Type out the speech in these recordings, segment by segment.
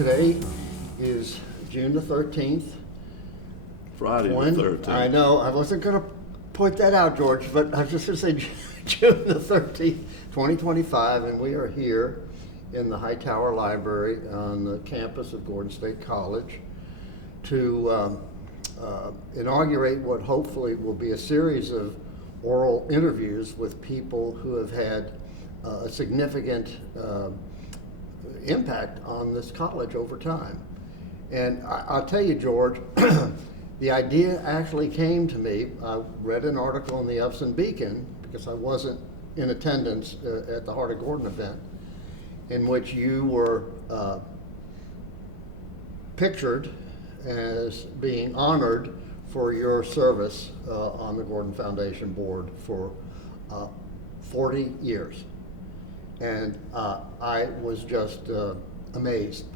Today is June the 13th. Friday the 13th. I know, I wasn't going to point that out, George, but I was just going to say June the 13th, 2025, and we are here in the Hightower Library on the campus of Gordon State College to inaugurate what hopefully will be a series of oral interviews with people who have had a significant impact on this college over time. And I'll tell you, George, the idea actually came to me. I read an article in the Upson Beacon, because I wasn't in attendance at the Heart of Gordon event, in which you were pictured as being honored for your service on the Gordon Foundation board for 40 years. And I was just amazed,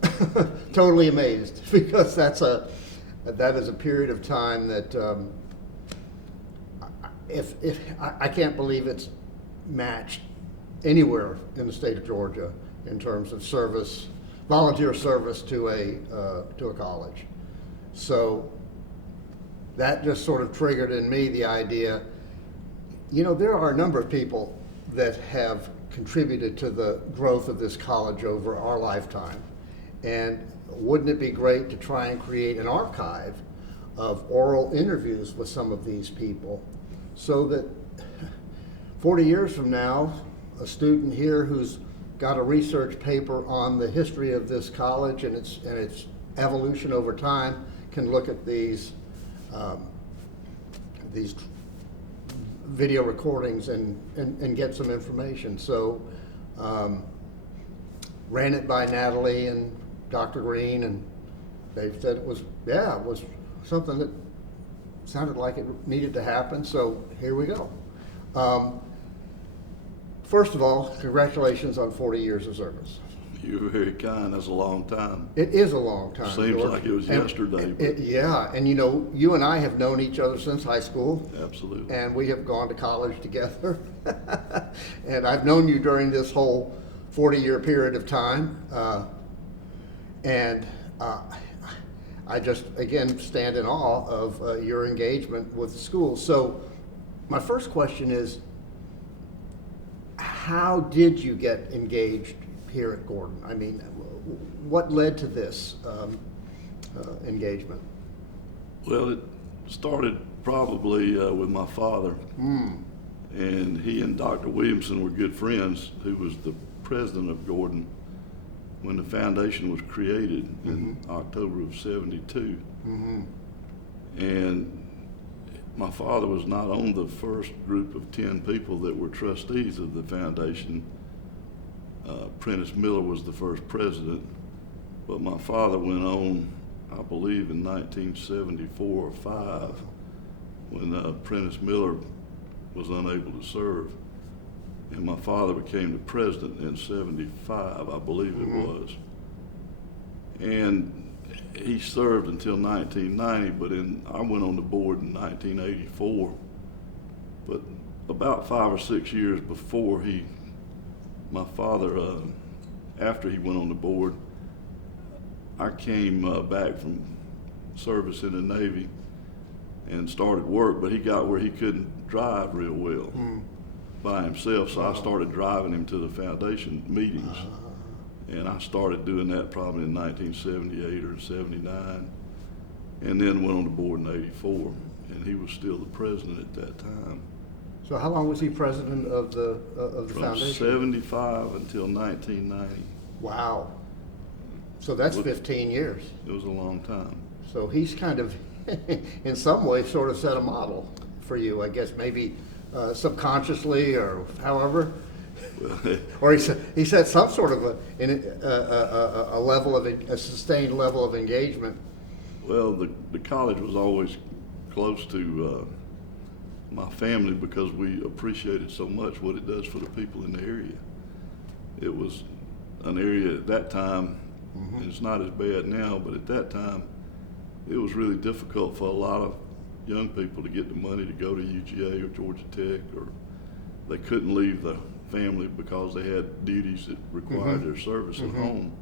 totally amazed, because that is a period of time that I can't believe it's matched anywhere in the state of Georgia in terms of service, volunteer service to a college. So that just sort of triggered in me the idea, there are a number of people that have contributed to the growth of this college over our lifetime. And wouldn't it be great to try and create an archive of oral interviews with some of these people, so that 40 years from now, a student here who's got a research paper on the history of this college and its evolution over time can look at these video recordings and get some information. So ran it by Natalie and Dr. Green, and they said it was something that sounded like it needed to happen, so here we go. First of all, congratulations on 40 years of service. You're very kind. That's a long time. It is a long time, Seems George. like it was yesterday. Yeah, and you and I have known each other since high school. Absolutely. And we have gone to college together. And I've known you during this whole 40-year period of time. I just, again, stand in awe of your engagement with the school. So my first question is, how did you get engaged here at Gordon? I mean, what led to this engagement? Well, it started probably with my father. And he and Dr. Williamson were good friends, who was the president of Gordon when the foundation was created in October of '72. And my father was not on the first group of 10 people that were trustees of the foundation. Prentice Miller was the first president, but my father went on, I believe, in 1974 or 5, when Prentice Miller was unable to serve. And my father became the president in '75, I believe it was. And he served until 1990, but I went on the board in 1984. But about 5 or 6 years before my father, after he went on the board, I came back from service in the Navy and started work, but he got where he couldn't drive real well by himself, so I started driving him to the foundation meetings. And I started doing that probably in 1978 or '79, and then went on the board in '84, and he was still the president at that time. So how long was he president of the foundation? From '75 until 1990. Wow. So that's 15 years. It was a long time. So he's kind of, in some way, sort of set a model for you, I guess, maybe subconsciously or however. Or he set some sort of a level of a sustained level of engagement. Well, the college was always close to my family because we appreciated so much what it does for the people in the area. It was an area at that time, and it's not as bad now, but at that time, it was really difficult for a lot of young people to get the money to go to UGA or Georgia Tech, or they couldn't leave the family because they had duties that required their service at home.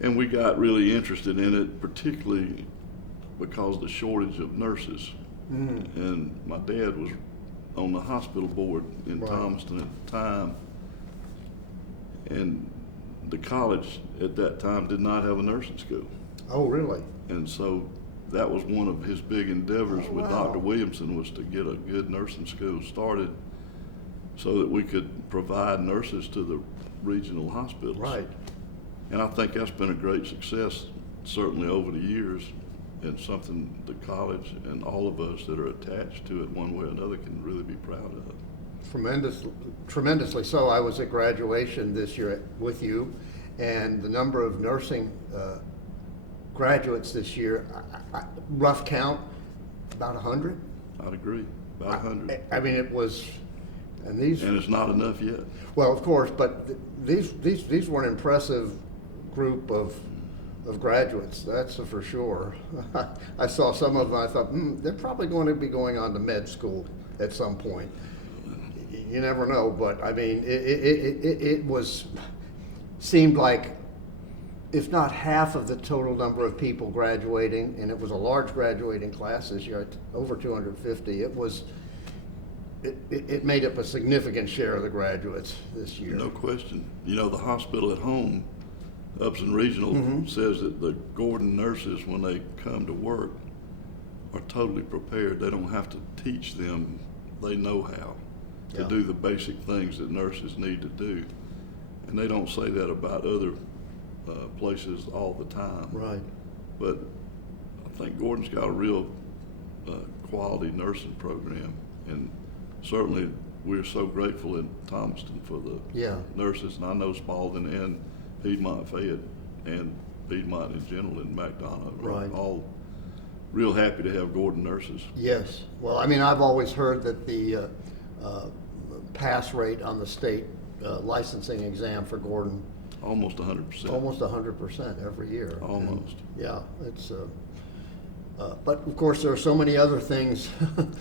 And we got really interested in it, particularly because of the shortage of nurses. And my dad was on the hospital board in Right. Thomaston at the time. And the college at that time did not have a nursing school. Oh, really? And so that was one of his big endeavors Oh, with wow. Dr. Williamson, was to get a good nursing school started so that we could provide nurses to the regional hospitals. Right. And I think that's been a great success, certainly over the years, and something the college and all of us that are attached to it one way or another can really be proud of. Tremendously so. I was at graduation this year with you, and the number of nursing graduates this year, rough count, about 100. I'd agree, about 100. I mean, it was, and these. And it's not enough yet. Well, of course, but these were an impressive group of graduates. That's for sure. I saw some of them. I thought, they're probably going to be going on to med school at some point. You never know, but I mean, it seemed like, if not half of the total number of people graduating, and it was a large graduating class this year, over 250. It made up a significant share of the graduates this year. No question. You know, the hospital at home, Upson Regional, says that the Gordon nurses, when they come to work, are totally prepared. They don't have to teach them. They know how to Yeah. do the basic things that nurses need to do. And they don't say that about other places all the time. Right. But I think Gordon's got a real quality nursing program, and certainly we're so grateful in Thomaston for the Yeah. nurses, and I know Spalding and Piedmont Fayette and Piedmont in general and McDonough are Right. all real happy to have Gordon nurses. Yes. Well, I mean, I've always heard that the pass rate on the state licensing exam for Gordon, Almost 100%. almost 100% every year. Almost. And, yeah, it's. But of course, there are so many other things.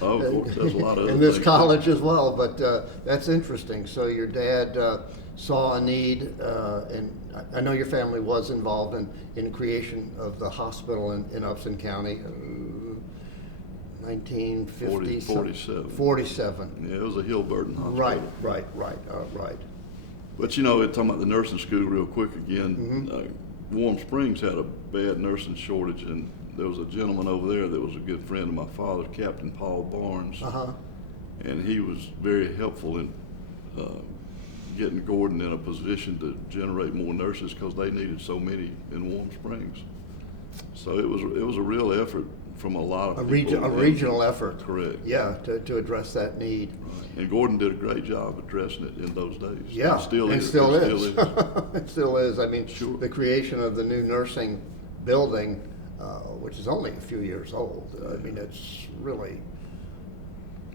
Oh, of course, there's a lot of in other this things. college as well. But that's interesting. So your dad saw a need, and I know your family was involved in creation of the hospital in Upson County, 1950. 47. 47. Yeah, it was a Hillburton hospital. Right. Right. But you know, talking about the nursing school real quick again, Warm Springs had a bad nursing shortage, and there was a gentleman over there that was a good friend of my father's, Captain Paul Barnes, and he was very helpful in getting Gordon in a position to generate more nurses because they needed so many in Warm Springs. So it was a real effort from a lot of people. A regional effort. Correct. Yeah, to address that need. And Gordon did a great job addressing it in those days. Yeah, It still and is. still It is. It still is. I mean, Sure. the creation of the new nursing building, which is only a few years old. I mean, it's really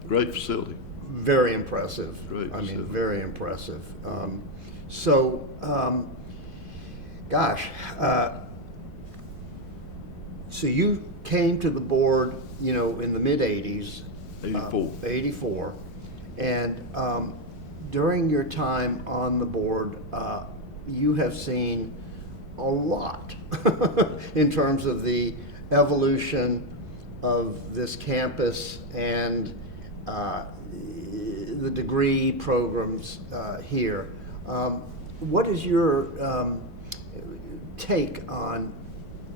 Great facility. very impressive. Great I mean, facility. very impressive. Gosh, so you came to the board, you know, in the mid-'80s. 84. 84. And during your time on the board, you have seen a lot in terms of the evolution of this campus and the degree programs here. What is your take on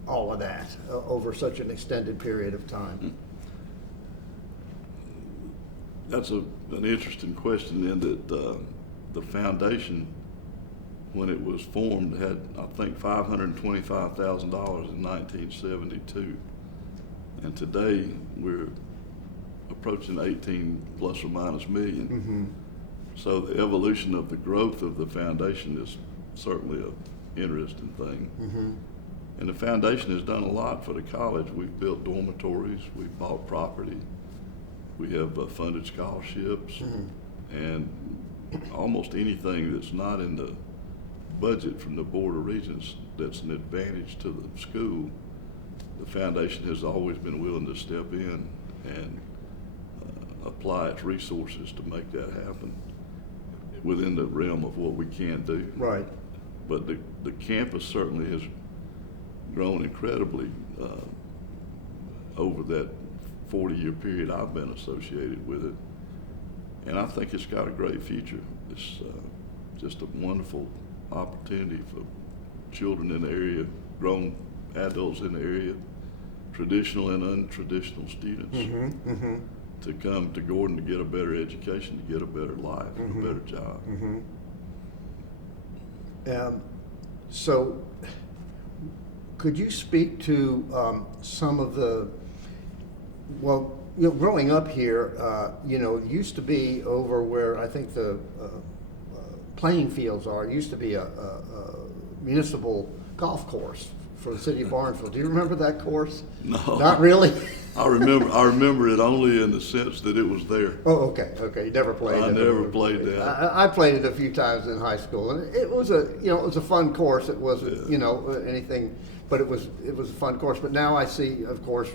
all of that over such an extended period of time? That's an interesting question in that the foundation, when it was formed, had, I think, $525,000 in 1972. And today, we're approaching 18 plus or minus million. So the evolution of the growth of the foundation is certainly an interesting thing. And the foundation has done a lot for the college. We've built dormitories, we've bought property, we have funded scholarships, and almost anything that's not in the budget from the Board of Regents that's an advantage to the school, the foundation has always been willing to step in and apply its resources to make that happen within the realm of what we can do. Right. But the campus certainly has grown incredibly over that 40-year period I've been associated with it. And I think it's got a great future. It's just a wonderful opportunity for children in the area, grown adults in the area, traditional and untraditional students, to come to Gordon to get a better education, to get a better life, a better job. So could you speak to some of the, well, you know, growing up here, you know, it used to be over where I think the playing fields are, it used to be a municipal golf course for the city of Barnesville. Do you remember that course? No. Not really? I remember it only in the sense that it was there. Oh, okay. You never played it. I never played that. I played it a few times in high school, and it was a fun course. It wasn't anything, but it was a fun course. But now I see, of course,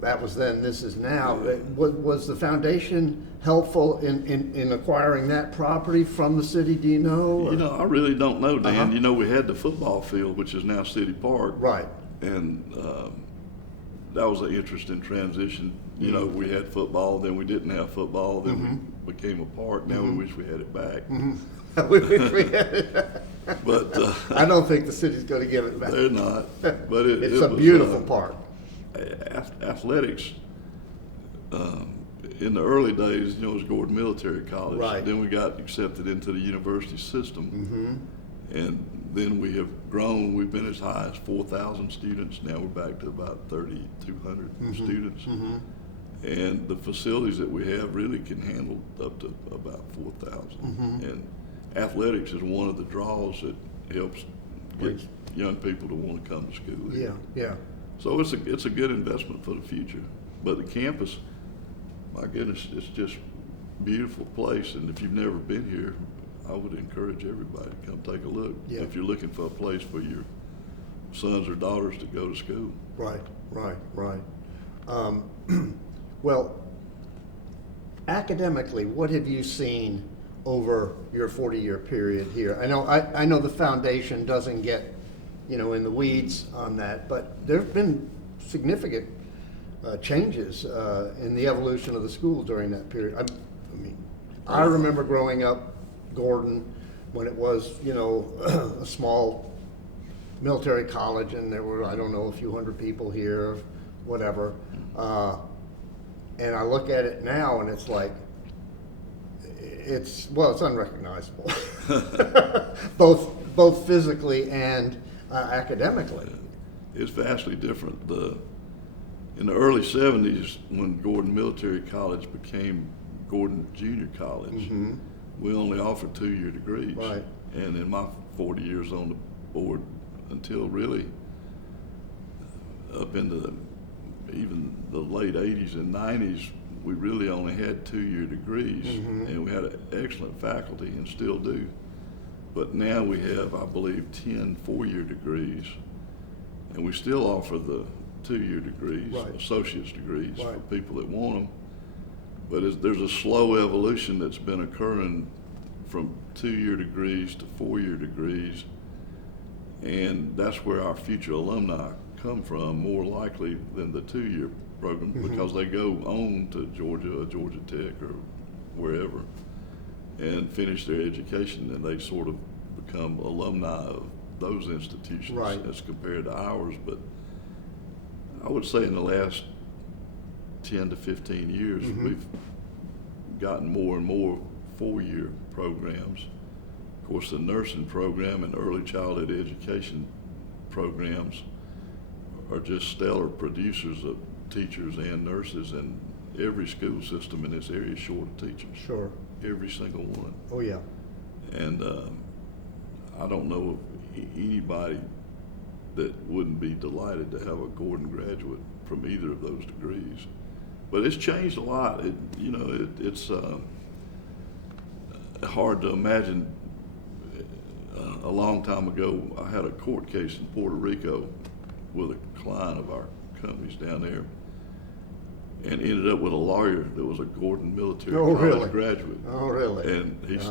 that was then, this is now. Yeah. Was the foundation helpful in acquiring that property from the city? Do you know? You know, I really don't know, Dan. You know, we had the football field, which is now City Park. Right. And that was an interesting transition. You know, we had football, then we didn't have football, then we became a park. Now we wish we had it back. We wish we had it. But I don't think the city's going to give it back. they're not. But It's it a was, beautiful park. Athletics, in the early days, you know, it was Gordon Military College. Right. Then we got accepted into the university system. And then we have grown. We've been as high as 4,000 students. Now we're back to about 3,200 students. And the facilities that we have really can handle up to about 4,000. And athletics is one of the draws that helps get young people to want to come to school here. Yeah. So it's a good investment for the future. But the campus, my goodness, it's just a beautiful place. And if you've never been here, I would encourage everybody to come take a look. Yeah. If you're looking for a place for your sons or daughters to go to school. Right. Well, academically, what have you seen over your 40-year period here? I know the foundation doesn't get, in the weeds on that, but there have been significant changes in the evolution of the school during that period. I remember growing up Gordon when it was, a small military college, and there were, I don't know, a few hundred people here, whatever. And I look at it now, and it's like, it's unrecognizable, both physically and academically. It's vastly different. In the early 70s, when Gordon Military College became Gordon Junior College, we only offered 2-year degrees. Right. And in my 40 years on the board, until really up into even the late 80s and 90s, we really only had 2-year degrees, and we had excellent faculty and still do. But now we have, I believe, 10 4-year degrees, and we still offer the 2-year degrees, Right. associate's degrees, for Right. people that want them. But there's a slow evolution that's been occurring from 2-year degrees to 4-year degrees, and that's where our future alumni come from, more likely than the 2-year program, because they go on to Georgia or Georgia Tech or wherever and finish their education, and they sort of become alumni of those institutions, Right. as compared to ours. But I would say in the last 10 to 15 years, we've gotten more and more 4-year programs. Of course, the nursing program and early childhood education programs are just stellar producers of teachers and nurses, and every school system in this area is short of teachers. Sure. Every single one. Oh, yeah. And I don't know of anybody that wouldn't be delighted to have a Gordon graduate from either of those degrees. But it's changed a lot. It's hard to imagine. A long time ago, I had a court case in Puerto Rico with a client of our companies down there, and ended up with a lawyer that was a Gordon Military College graduate. Oh, really? And he's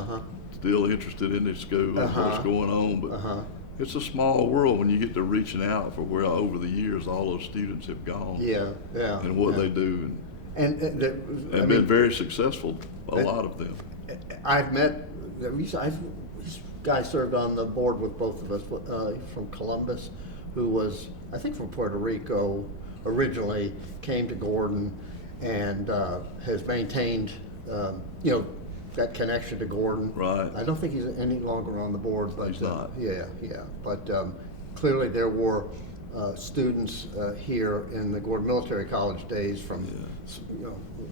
still interested in his school and what's going on, but It's a small world when you get to reaching out for where over the years all those students have gone. Yeah, yeah. And what yeah. they do, And been very successful, a lot of them. I've met, this guy served on the board with both of us, from Columbus, who was, I think from Puerto Rico originally, came to Gordon and has maintained, that connection to Gordon. Right. I don't think he's any longer on the board, but. He's not. Yeah. But clearly there were students here in the Gordon Military College days from,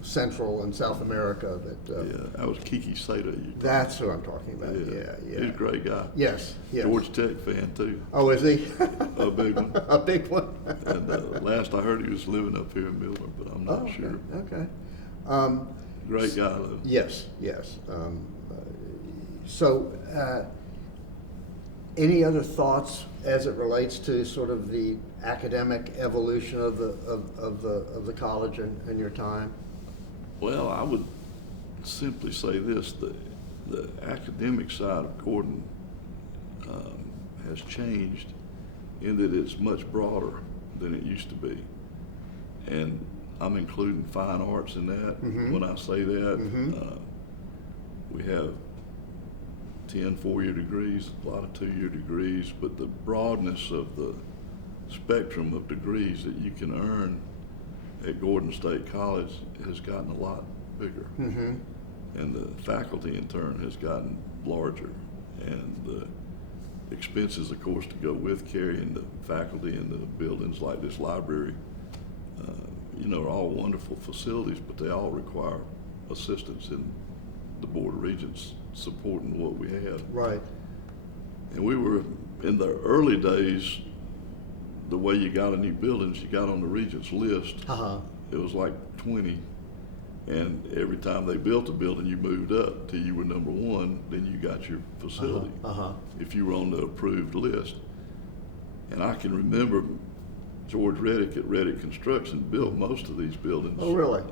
Central and South America that. That was Kiki Seda. That's who I'm talking about. Yeah. He's a great guy. Yes. George Tech fan too. Oh, is he? A big one. A big one. And last I heard, he was living up here in Miller, but I'm not sure. Okay. Great guy though. Yes. So, any other thoughts as it relates to sort of the academic evolution of the college and your time? Well, I would simply say this: the academic side of Gordon has changed in that it's much broader than it used to be, and I'm including fine arts in that. When I say that, we have 10 4-year degrees, a lot of 2-year degrees, but the broadness of the spectrum of degrees that you can earn at Gordon State College has gotten a lot bigger. And the faculty in turn has gotten larger, and the expenses, of course, to go with carrying the faculty in the buildings like this library, are all wonderful facilities, but they all require assistance in the Board of Regents supporting what we have. Right. And we were, in the early days, the way you got a new buildings, you got on the Regents list. It was like 20. And every time they built a building, you moved up till you were number 1, then you got your facility. If you were on the approved list. And I can remember George Reddick at Reddick Construction built most of these buildings. Oh, really?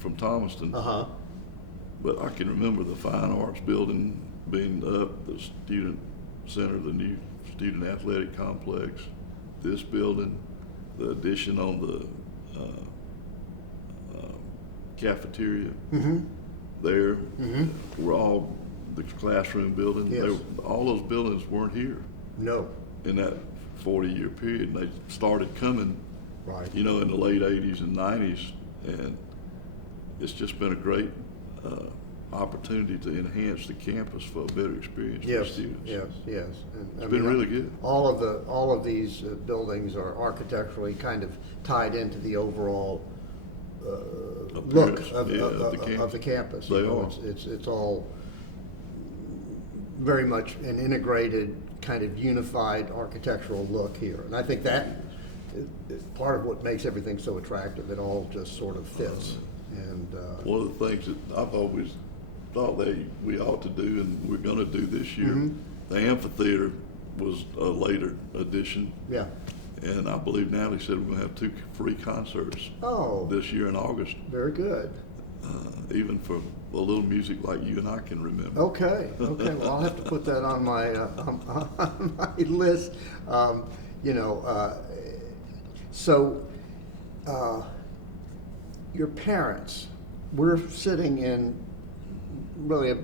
From Thomaston. But I can remember the Fine Arts building being up, the Student Center, the new Student Athletic Complex, this building, the addition on the cafeteria there, were all the classroom buildings. Yes. All those buildings weren't here No. in that 40-year period. And they started coming, Right. in the late 80s and 90s, and it's just been a great opportunity to enhance the campus for a better experience for students. Yes. And, It's been really good. All of these buildings are architecturally kind of tied into the overall look Appearance, of the campus. They are. It's all very much an integrated, kind of unified architectural look here, and I think that is part of what makes everything so attractive. It all just sort of fits. And One of the things that I've always thought we ought to do, and we're going to do this year, the amphitheater was a later addition. Yeah. And I believe Natalie said we're going to have 2 free concerts this year in August, Very good. even for a little music like you and I can remember. Okay. Well, I'll have to put that on my on my list. So your parents. We're sitting in really a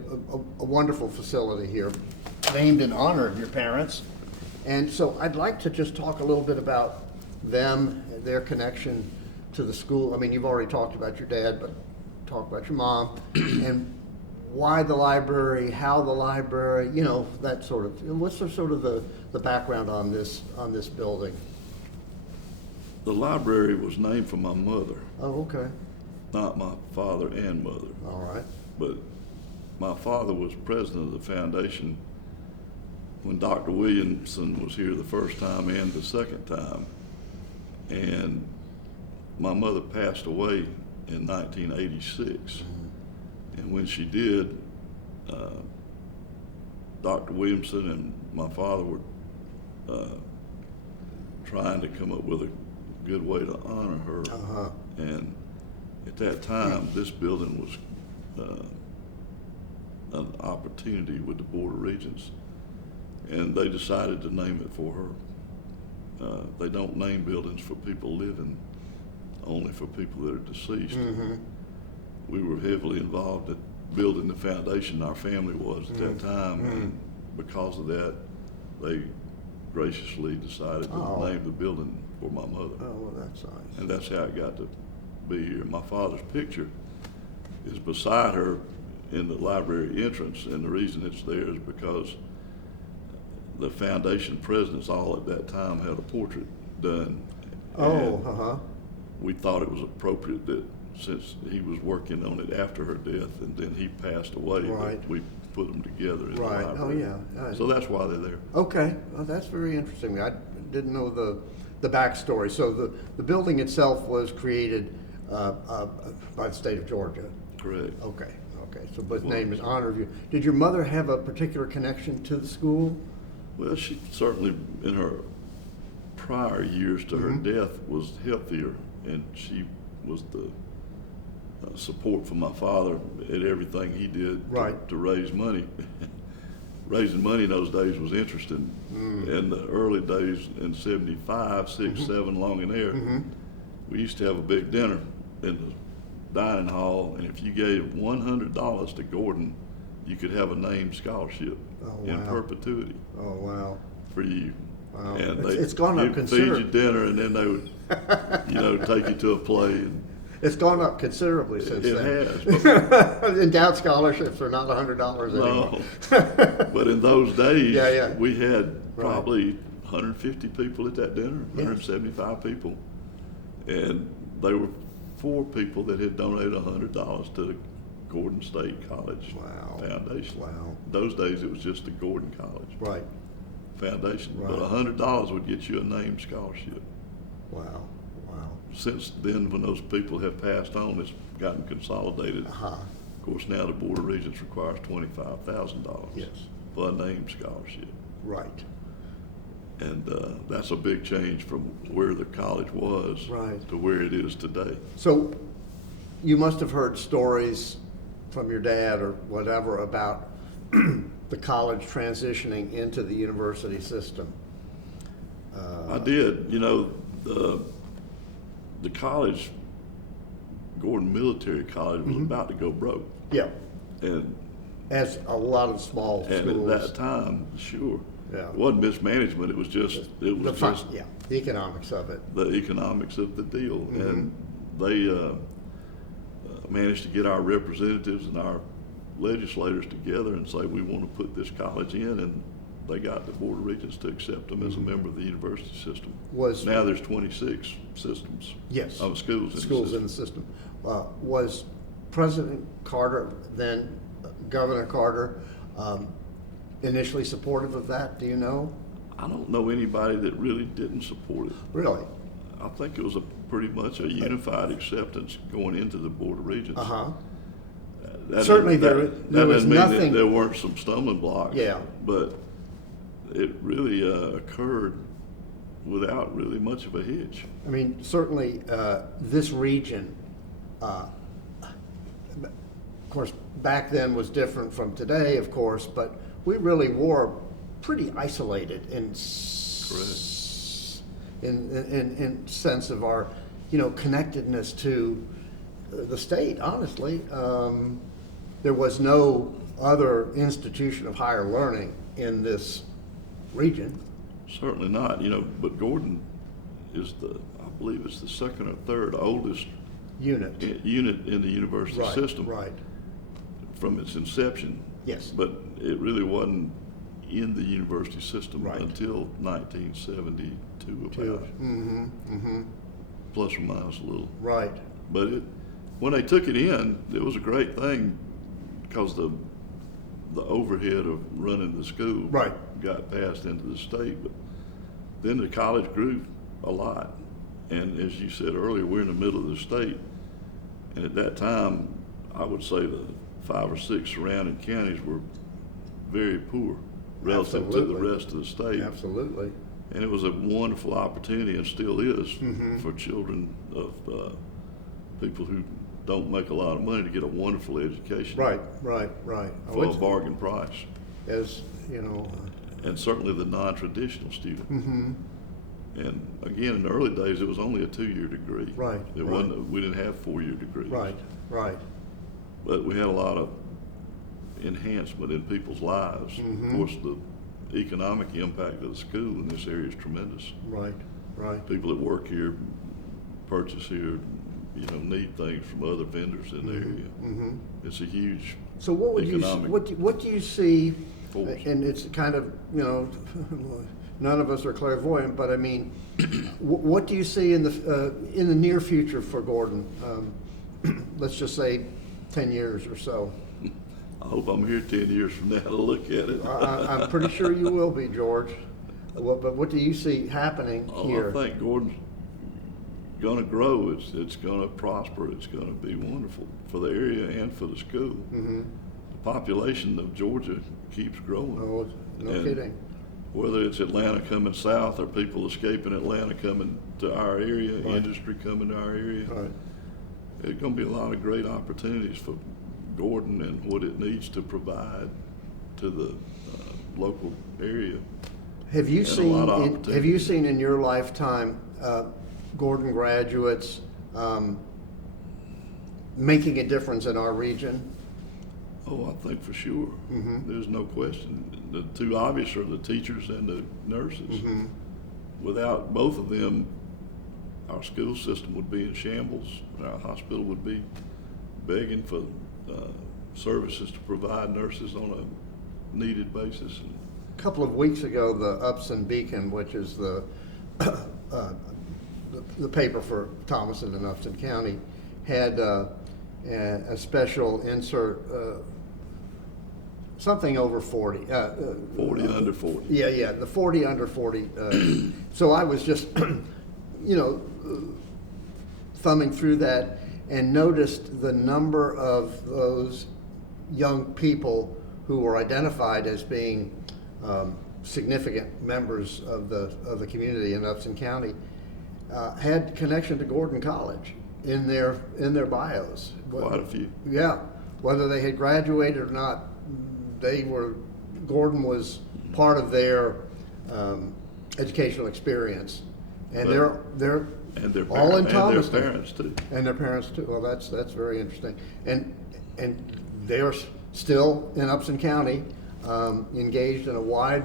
wonderful facility here, named in honor of your parents. And so I'd like to just talk a little bit about them, their connection to the school. I mean, you've already talked about your dad, but talk about your mom and why the library, how the library, that sort of. What's sort of the background on this building? The library was named for my mother, Oh, okay. not my father and mother. All right. But my father was president of the foundation when Dr. Williamson was here the first time and the second time. And my mother passed away in 1986. And when she did, Dr. Williamson and my father were trying to come up with a good way to honor her. And at that time, this building was an opportunity with the Board of Regents. and they decided to name it for her. They don't name buildings for people living, only for people that are deceased. Mm-hmm. We were heavily involved at building the foundation. Our family was at that time, and because of that, they graciously decided to name the building for my mother. Oh, well, that's nice. And that's how it got to be here. My father's picture is beside her in the library entrance, and the reason it's there is because the foundation presidents all at that time had a portrait done. And we thought it was appropriate that since he was working on it after her death and then he passed away, Right. that we put them together in Right. the Oh, library. yeah. So that's why they're there. Okay, well, that's very interesting. I didn't know the backstory. So the building itself was created by the state of Georgia. Correct. Okay. So, but name is honor of you. Did your mother have a particular connection to the school? Well, she certainly, in her prior years to her death, was healthier, and she was the support for my father at everything he did to raise money. Raising money in those days was interesting. In the early days, in 75, 6, 7, Longonaire, we used to have a big dinner in the dining hall, and if you gave $100 to Gordon, you could have a named scholarship in perpetuity. Oh, wow. For you. Wow. And It's gone up feed considerably. you dinner, and then they would, take you to a play. And It's gone up considerably since it then. has. Endowed scholarships are not $100 anymore. No. But in those days, Yeah. we had probably 150 people at that dinner, 175 people. And they were 4 people that had donated $100 to the Gordon State College Foundation. Wow. Those days, it was just the Gordon College Right. Foundation. Right. But $100 would get you a named scholarship. Wow. Since then, when those people have passed on, it's gotten consolidated. Of course, now the Board of Regents requires $25,000 for a named scholarship. Right. And that's a big change from where the college was to where it is today. So you must have heard stories from your dad or whatever about the college transitioning into the university system. I did. The college, Gordon Military College, was about to go broke. Yeah. And As a lot of small schools. at that time, sure. Yeah. It wasn't mismanagement, it was just the economics of it. the economics of the deal. And they managed to get our representatives and our legislators together and say, we want to put this college in, and they got the Board of Regents to accept them as a member of the university system. Now there's 26 systems. Yes. Of schools in the system. Was President Carter, then Governor Carter, initially supportive of that? Do you know? I don't know anybody that really didn't support it. Really? I think it was pretty much a unified acceptance going into the Board of Regents. Certainly there was doesn't mean nothing. that there weren't some stumbling blocks. Yeah. But it really occurred without really much of a hitch. I mean, certainly this region, of course, back then was different from today, of course, but we really were pretty isolated in sense of our, connectedness to the state. Honestly, there was no other institution of higher learning in this region. Certainly not, but Gordon is I believe it's the second or third oldest Unit in the university system. Right. From its inception. Yes. But it really wasn't in the university system Right. until 1972 about. Plus or minus a little. Right. But when they took it in, it was a great thing because the overhead of running the school got passed into the state. But then the college grew a lot. And as you said earlier, we're in the middle of the state. And at that time, I would say the 5 or 6 surrounding counties were very poor relative to the rest of the state. Absolutely. And it was a wonderful opportunity, and still is, for children of people who don't make a lot of money to get a wonderful education. Right. For a bargain price. As and certainly the non-traditional student. Mm-hmm. And again, in the early days, it was only a 2-year degree. Right, It right. wasn't. We didn't have 4-year degrees. Right, right. But we had a lot of enhancement in people's lives. Mhm. Of course, the economic impact of the school in this area is tremendous. Right, right. People that work here, purchase here, need things from other vendors in the area. Mm-hmm. It's a huge So what would you, economic what do you see, force. and it's kind of, none of us are clairvoyant, but I mean, what do you see in the near future for Gordon? Let's just say 10 years or so. I hope I'm here 10 years from now to look at it. I'm pretty sure you will be, George. But what do you see happening here? I think Gordon's going to grow. It's going to prosper. It's going to be wonderful for the area and for the school. Mm-hmm. The population of Georgia keeps growing. Oh, no And kidding. whether it's Atlanta coming south or people escaping Atlanta coming to our area, Right. industry coming to our area, Right. there's going to be a lot of great opportunities for Gordon and what it needs to provide to the local area. Have you And a lot of seen, have you opportunity. seen in your lifetime, Gordon graduates making a difference in our region? Oh, I think for sure. Mhm. There's no question. The two obvious are the teachers and the nurses. Mm-hmm. Without both of them, our school system would be in shambles, and our hospital would be begging for services to provide nurses on a needed basis. A couple of weeks ago, the Upson Beacon, which is the paper for Thomason and Upson County, had a special insert, something over 40. 40 under 40. Yeah, the 40 under 40. So I was just, thumbing through that and noticed the number of those young people who were identified as being significant members of the community in Upson County had connection to Gordon College in their bios. Quite a few. Yeah, whether they had graduated or not, Gordon was part of their educational experience, and But- they're And their all in parents, and Thomaston. their parents too. And their parents too. Well, that's very interesting. And they are still in Upson County, engaged in a wide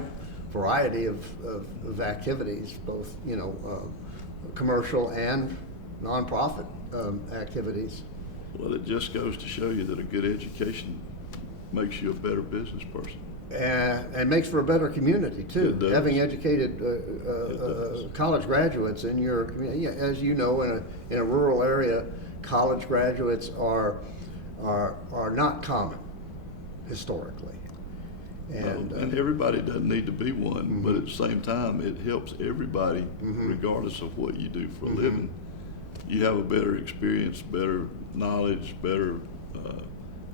variety of activities, both commercial and nonprofit activities. Well, it just goes to show you that a good education makes you a better business person. And makes for a better community too. It does. Having educated does. college graduates in your community, yeah, as you know, in a rural area, college graduates are not common historically. And everybody doesn't need to be one, Mm-hmm. but at the same time, it helps everybody, regardless of what you do for a living. You have a better experience, better knowledge, better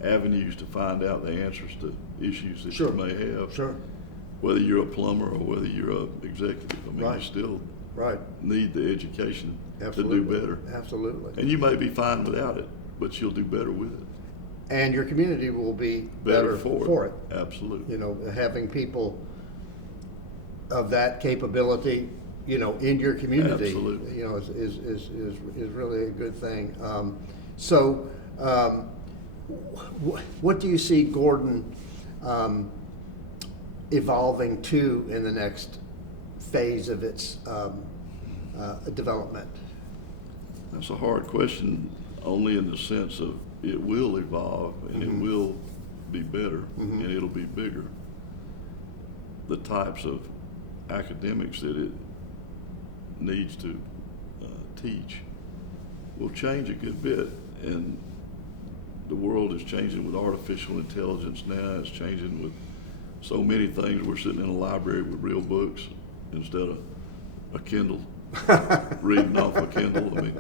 avenues to find out the answers to issues that Sure. you may have. Sure. Whether you're a plumber or whether you're an executive, I mean, Right. you still Right. need the education Absolutely. to do better. Absolutely. And you may be fine without it, but you'll do better with it. And your community will be better for it. Absolutely. Having people of that capability, in your community, Absolutely. is really a good thing. What do you see Gordon evolving to in the next phase of its development? That's a hard question, only in the sense of it will evolve and it will be better and it'll be bigger. The types of academics that it needs to teach will change a good bit, and the world is changing with artificial intelligence now. It's changing with so many things. We're sitting in a library with real books instead of a Kindle, reading off a Kindle. I mean,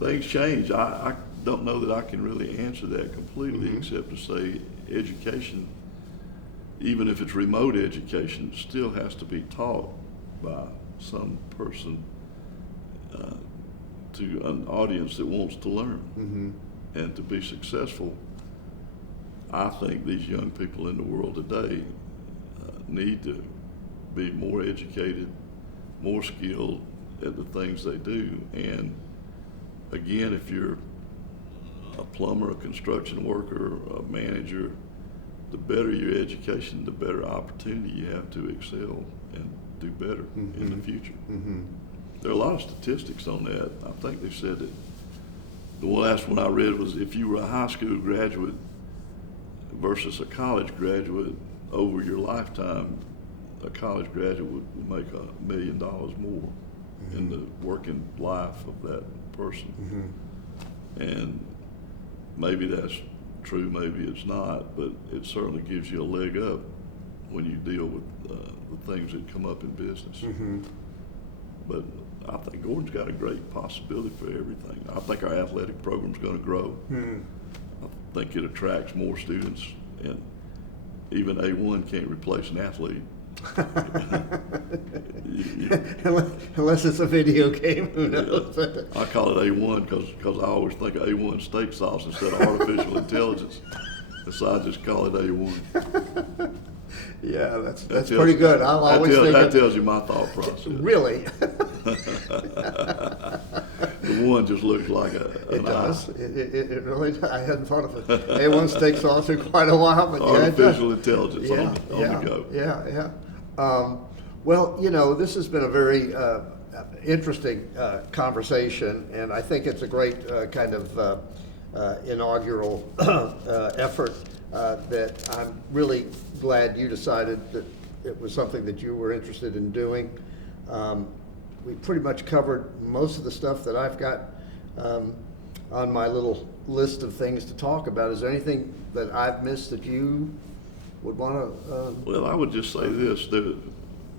things change. I don't know that I can really answer that completely, except to say education, even if it's remote education, still has to be taught by some person to an audience that wants to learn. And to be successful, I think these young people in the world today need to be more educated, more skilled at the things they do. And again, if you're a plumber, a construction worker, a manager, the better your education, the better opportunity you have to excel and do better in the future. There are a lot of statistics on that. I think they said that the last one I read was if you were a high school graduate versus a college graduate, over your lifetime, a college graduate would make $1 million more in the working life of that person. And maybe that's true, maybe it's not, but it certainly gives you a leg up when you deal with the things that come up in business. But I think Gordon's got a great possibility for everything. I think our athletic program's going to grow. I think it attracts more students, and even A1 can't replace an athlete. Unless it's a video game, who knows? I call it A1 because I always think of A1 steak sauce instead of artificial intelligence. So I just call it A1. Yeah, that's pretty good. I'll always think that tells you my thought process. Really? The one just looks like It does. It really does. I hadn't thought of it. A1 steak sauce in quite a while, but artificial intelligence on the go. Yeah. Well, this has been a very interesting conversation, and I think it's a great kind of inaugural effort that I'm really glad you decided that it was something that you were interested in doing. We pretty much covered most of the stuff that I've got on my little list of things to talk about. Is there anything that I've missed that you would want to? Well, I would just say this: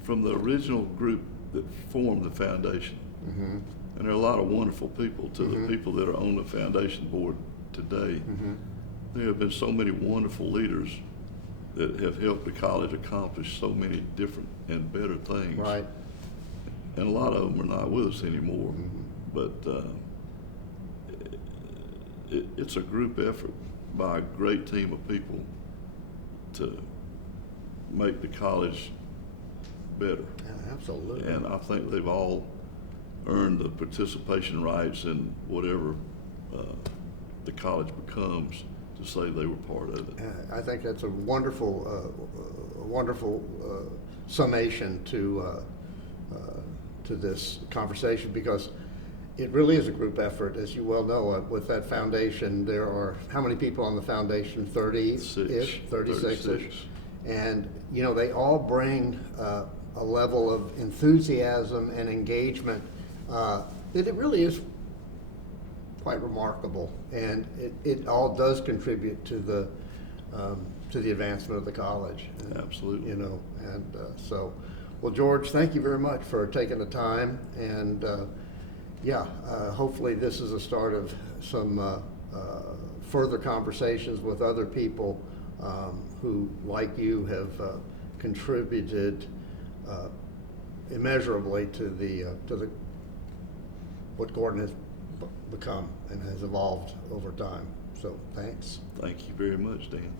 from the original group that formed the foundation, and there are a lot of wonderful people, to the people that are on the foundation board today. There have been so many wonderful leaders that have helped the college accomplish so many different and better things. Right. And a lot of them are not with us anymore. But it's a group effort by a great team of people to make the college better. Yeah, absolutely. And I think they've all earned the participation rights in whatever the college becomes, to say they were part of it. I think that's a wonderful, summation to this conversation, because it really is a group effort, as you well know. With that foundation, there are how many people on the foundation? 30-ish, 36-ish, and they all bring a level of enthusiasm and engagement that it really is quite remarkable, and it all does contribute to the advancement of the college. And, absolutely. So, well, George, thank you very much for taking the time, and hopefully this is a start of some further conversations with other people who, like you, have contributed immeasurably to the what Gordon has become and has evolved over time. So thanks. Thank you very much, Dan.